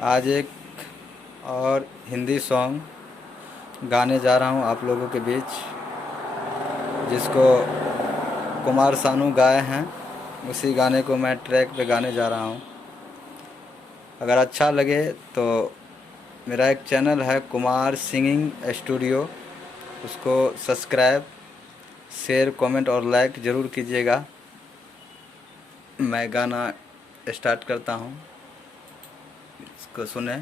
आज एक और हिंदी सॉन्ग गाने जा रहा हूँ आप लोगों के बीच, जिसको कुमार सानू गाए हैं। उसी गाने को मैं ट्रैक पे गाने जा रहा हूँ। अगर अच्छा लगे तो मेरा एक चैनल है कुमार सिंगिंग स्टूडियो, उसको सब्सक्राइब, शेयर, कमेंट और लाइक ज़रूर कीजिएगा। मैं गाना स्टार्ट करता हूँ, इसको सुने।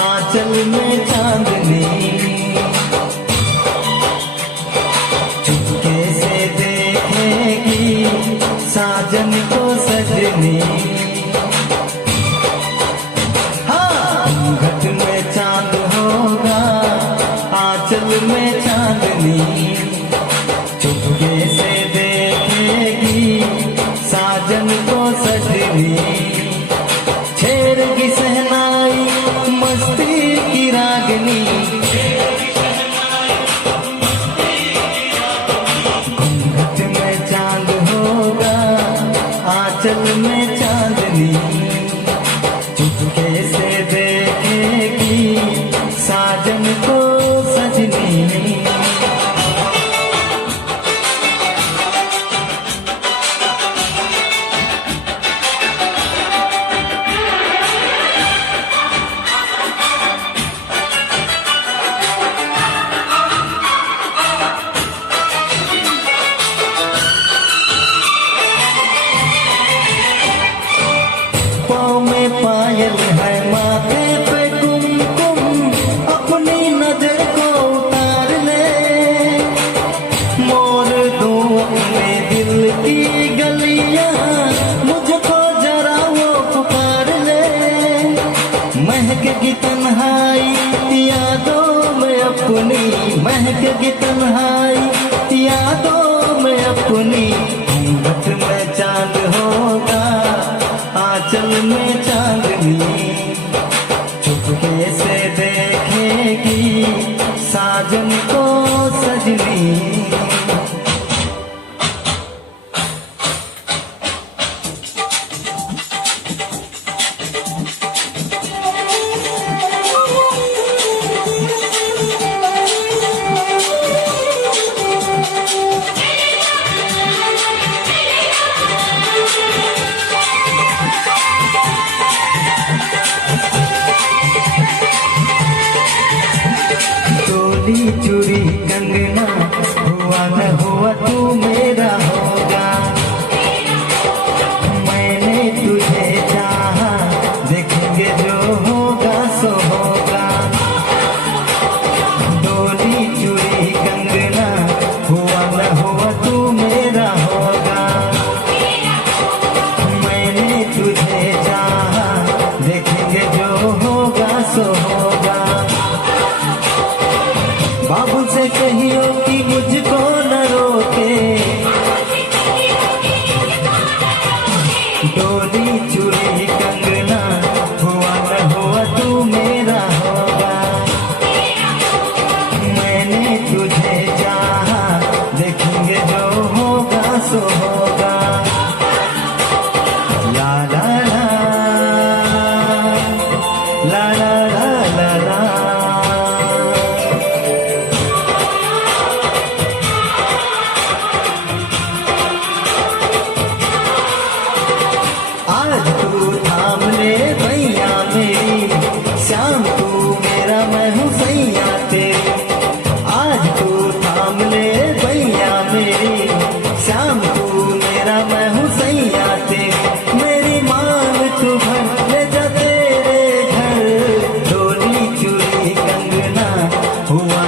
आंचल में चांदनी चुपके से देखेगी साजन को सजनी। हाँ, घट में चांद होगा, आंचल में चांदनी चुपके से देखेगी साजन को सजनी। छेड़गी सहनाई मस्ती की रागनी, घूंघट में चांद होगा, आंचल में चांदनी चुपके से देखेगी साजन को सजनी। में पायल है, माथे पे कुमकुम, अपनी नजर को उतार ले। मोर दो अपने दिल की गलियां, मुझको जरा वो पुकार ले। महकेगी तन्हाई यादों में अपनी, महकेगी तन्हाई यादों में अपनी। घूंघट में चांद होगा, आंचल में चांदनी चुपके से देखेगी साजन को सजनी। चूड़ी कंगना हुआ न हुआ तू मेरा होगा। मैंने तुझे चाहा, देखेंगे जो होगा सो होगा। डोली चूड़ी कंगना हुआ न हुआ तू मेरा होगा। मैंने तुझे चाहा, देखेंगे जो होगा सो होगा। बाबू से कहियो कि मुझको न रोके, डोली चूड़ी कंगना हुआ न हुआ तू मेरा होगा। मैंने तुझे चाहा, देखेंगे जो होगा सो होगा। ला ला ला ला ला ला ला ला। आज तू थाम ले भैया मेरी, श्याम तू मेरा मैं हूँ सैया तेरी। आज तू थाम ले भैया मेरी, श्याम तू मेरा मैं हूँ सैया तेरी। मेरी मांग तू भर ले जा तेरे घर, डोली चूड़ी कंगना हुआ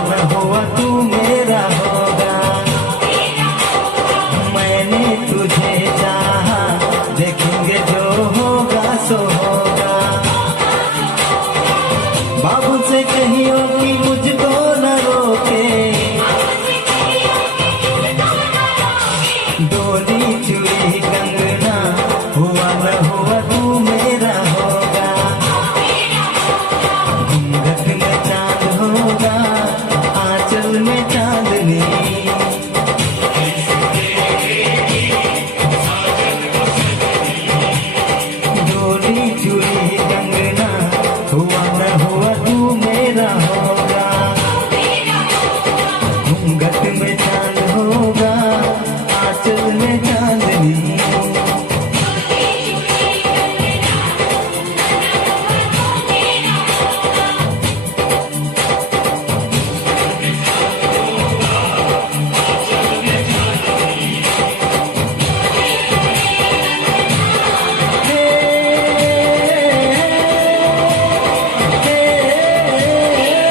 से कहियो कि मुझको